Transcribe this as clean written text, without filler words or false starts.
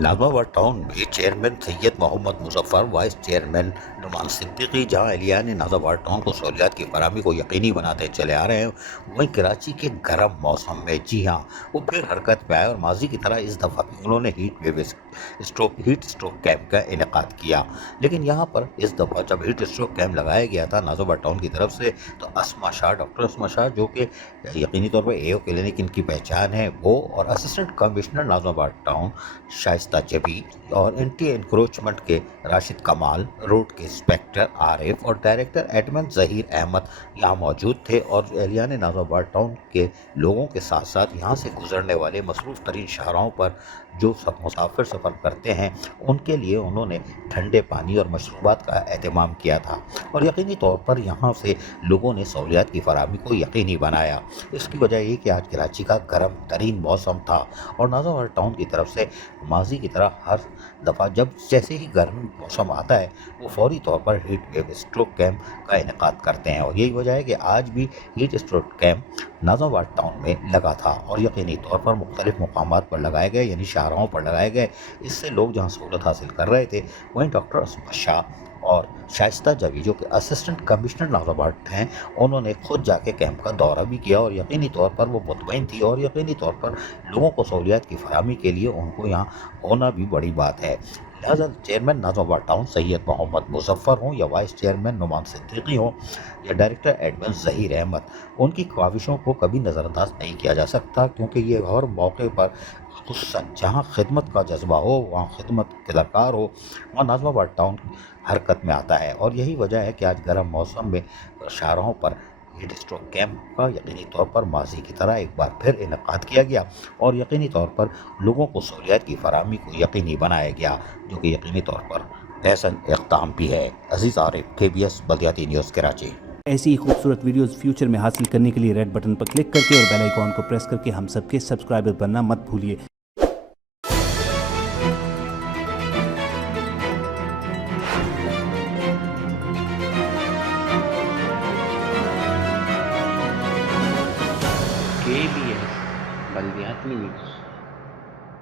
नाज़माबाद town में chairman Syed Mohammad Muzaffar, vice chairman Numan Siddiqui जहां एहलिया ने नाज़माबाद टाउन को सहूलियात की फराहमी को यकीनी बनाते चले आ रहे हैं, वहीं कराची के गर्म मौसम में जी हाँ वो फिर हरकत में आए और माजी की तरह इस दफ़ा भी उन्होंने हीट स्ट्रोक कैंप का इनेकाद किया। लेकिन यहाँ पर इस दफ़ा जब हीट स्ट्रोक कैंप लगाया गया था नाज़माबाद टाउन की तरफ से, तो अस्मा शाह, डॉक्टर अस्मा शाह जो कि यकीनी तौर पर एओ क्लिनिक इनकी पहचान है, वो और असिस्टेंट कमिश्नर नाज़माबाद टाउन शाइस्ता जबी और एंटी एनक्रोचमेंट के राशिद कमाल, रोड के इंस्पेक्टर आरिफ और डायरेक्टर एडमिन ज़हीर अहमद यहाँ मौजूद थे। और एहलिया ने नाज़माबाद टाउन के लोगों के साथ साथ यहाँ से गुजरने वाले मसरूफ़ तरीन शाहराहों पर जो सब मुसाफिर सफ़र करते हैं उनके लिए उन्होंने ठंडे पानी और मशरूबात का एहतमाम किया था और यकीनी तौर पर यहाँ से लोगों ने सहूलियात की फराहमी को यकीनी बनाया। इसकी वजह ये कि आज कराची का गर्म तरीन मौसम था और नाज़माबाद टाउन की तरफ से माजी की तरह हर दफ़ा जब जैसे ही गर्म मौसम आता है वो फौरी तौर पर हीट वेव स्ट्रोक कैंप का इनेकाद करते हैं और यही वजह है कि आज भी हीट स्ट्रोक कैंप नाज़माबाद टाउन में लगा था और यकीनी तौर पर मुख्तलिफ मकामात पर लगाए गए, यानी शाहराहों पर लगाए गए। इससे लोग जहाँ सहूलत हासिल कर रहे थे वहीं डॉक्टर अस्मा शाह और शाइस्ता जबी जो कि असिस्टेंट कमिश्नर नाज़माबाद हैं, उन्होंने खुद जाके कैंप का दौरा भी किया और यकीनी तौर पर वो मुतमईन थी और यकीनी तौर पर लोगों को सहूलियात की फराहमी के लिए उनको यहाँ होना भी बड़ी बात है। लिहाजा चेयरमैन नाज़माबाद टाउन सैयद मोहम्मद मुजफ्फर हों या वाइस चेयरमैन नुमान सिद्दीकी हों या डायरेक्टर एडमिन ज़हीर अहमद, उनकी ख्वाहिशों को कभी नज़रअंदाज नहीं किया जा सकता क्योंकि ये हर मौके पर जहाँ खिदमत का जज्बा हो, वहाँ खिदमत के दरकार हो, वहाँ नाज़माबाद टाउन हरकत में आता है। और यही वजह है कि आज गर्म मौसम में शाहराहों पर हीट स्ट्रोक कैंप का यकीनी तौर पर माजी की तरह एक बार फिर इनेकाद किया गया और यकीनी तौर पर लोगों को सहूलियात की फराहमी को यकीनी बनाया गया, जो कि यकीनी तौर पर एहसन इक़दाम भी है। अजीज़ आरिफ, KBS बल्दियाती न्यूज़ कराची। ऐसी ही खूबसूरत वीडियोस फ्यूचर में हासिल करने के लिए रेड बटन पर क्लिक करके और बेल आइकॉन को प्रेस करके हम सबके सब्सक्राइबर बनना मत भूलिए। KBS बल्दियाती न्यूज़।